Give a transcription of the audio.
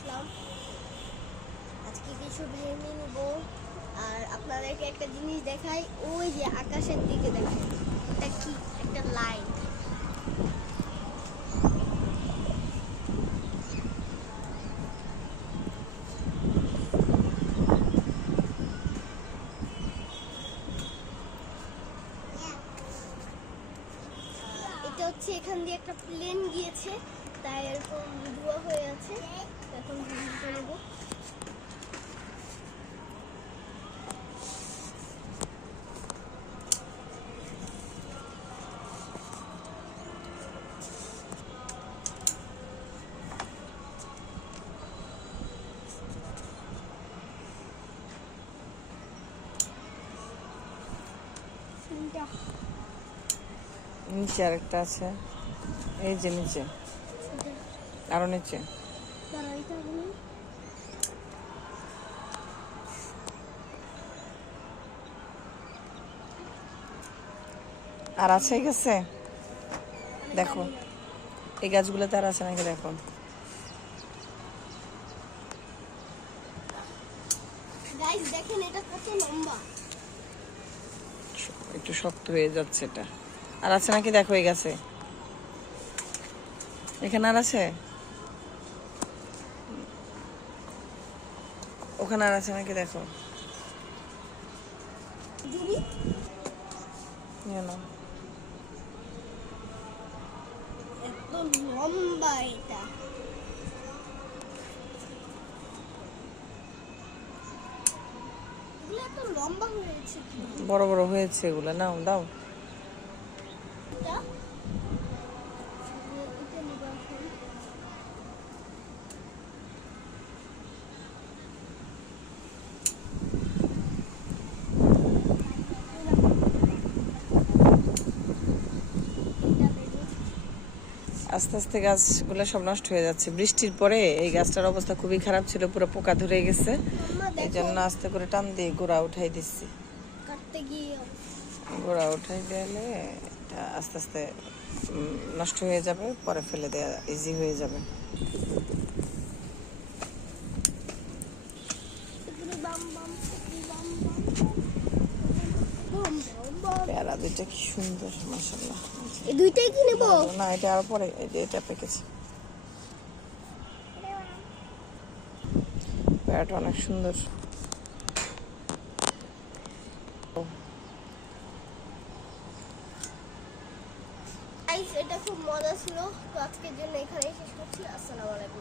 আসলাম। আজকে কিছু ভেঙে নিব আর আপনাদেরকে একটা জিনিস দেখাই। ওই যে আকাশের দিকে দেখেন, এটা কি একটা লাইট। এটা হচ্ছে এখান দিয়ে একটা প্লেন গিয়েছে, তাই এরকম ধোঁয়া হয়ে আছে। এখন ভিডিওটা নেব। নিচে আরেকটা আছে, এই যে নিচে, আরো নিচে। আর আছে গেছে, দেখো এই গাছগুলোতে আর আছে নাকি দেখো। গাইস দেখেন এটা কত লম্বা। একটু শক্ত হয়ে যাচ্ছে এটা। আর আছে নাকি দেখো এই গাছে, এখানে আর আছে, ওখানে আর আছে নাকি দেখো। এত লম্বা এটা। এগুলো এত লম্বা হয়েছে। বড় বড় হয়েছে এগুলো, নাও দাও। এটা এটা নিব এখন। আস্তে আস্তে গাছগুলো সব নষ্ট হয়ে যাচ্ছে। বৃষ্টির পরে এই গাছটার অবস্থা খুবই খারাপ ছিল, পুরো পোকা ধরে গেছে। এই জন্য আস্তে করে টান দিয়ে গোড়া উঠাই দিচ্ছি। কাটতে গিয়ে গোড়া উঠাই দিলে এটা আস্তে আস্তে নষ্ট হয়ে যাবে, পরে ফেলে দেওয়া ইজি হয়ে যাবে। পেয়ারা দুইটা কি সুন্দর, মাশাআল্লাহ। এই দুইটাই কি নেব? না, এটা আর পরে, এই যে এটা পেকেছে। পেয়ারাটা অনেক সুন্দর। গাইস এটা খুব মজা ছিল। তো আজকের জন্য এখানেই শেষ করছি। আসসালামু আলাইকুম।